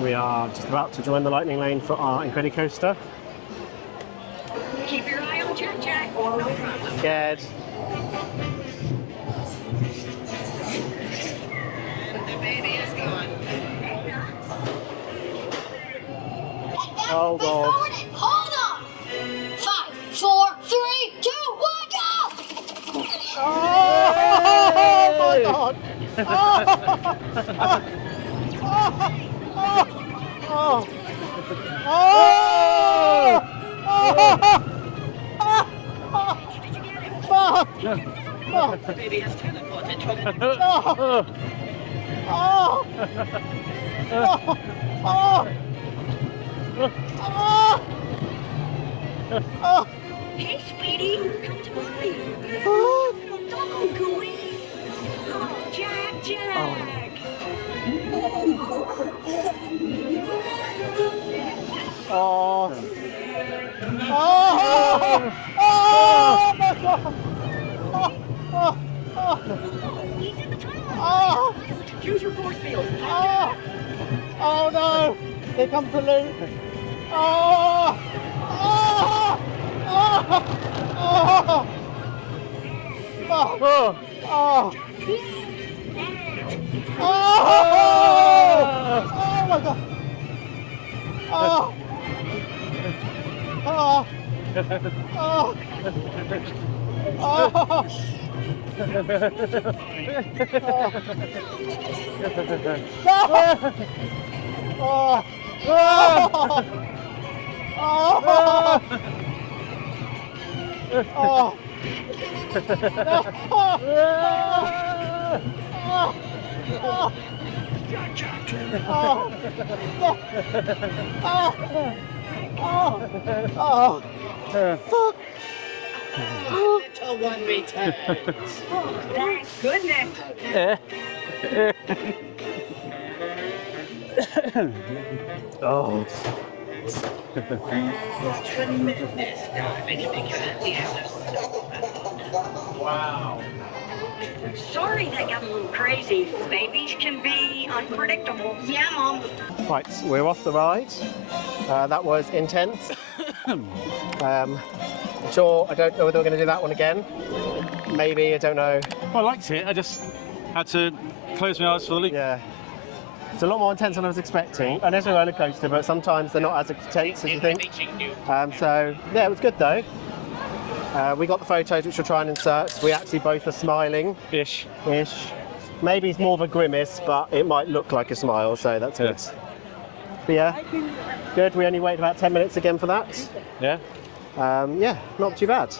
We are just about to join the lightning lane for our Incredicoaster. Keep your eye on Jack Jack. No problem. Scared. The baby is gone. Oh God. Hold on. 5, 4, 3, 2, 1, go! Oh my God. The baby has teleported to Hey, sweetie, come to mommy. Don't go gooey. Oh, Jack, Jack. Oh my God. He's in the tunnel. Use your force field. Oh no! Here comes the loop. Oh my God! Till one returns. Oh, thank goodness. Oh. Tremendous. Wow. Sorry that got a little crazy. Babies can be unpredictable. Yeah, Mom. Right, we're off the ride. That was intense. Sure, I don't know whether we're going to do that one again. Maybe, I don't know. I liked it, I just had to close my eyes for the loop. Yeah. It's a lot more intense than I was expecting. I know it's a roller coaster, but sometimes they're not as intense as you think. So, yeah, it was good though. We got the photos which we'll try and insert. We actually both are smiling. Ish. Maybe it's more of a grimace, but it might look like a smile, so that's good. But yeah, good. We only waited about 10 minutes again for that. Yeah. Yeah, not too bad.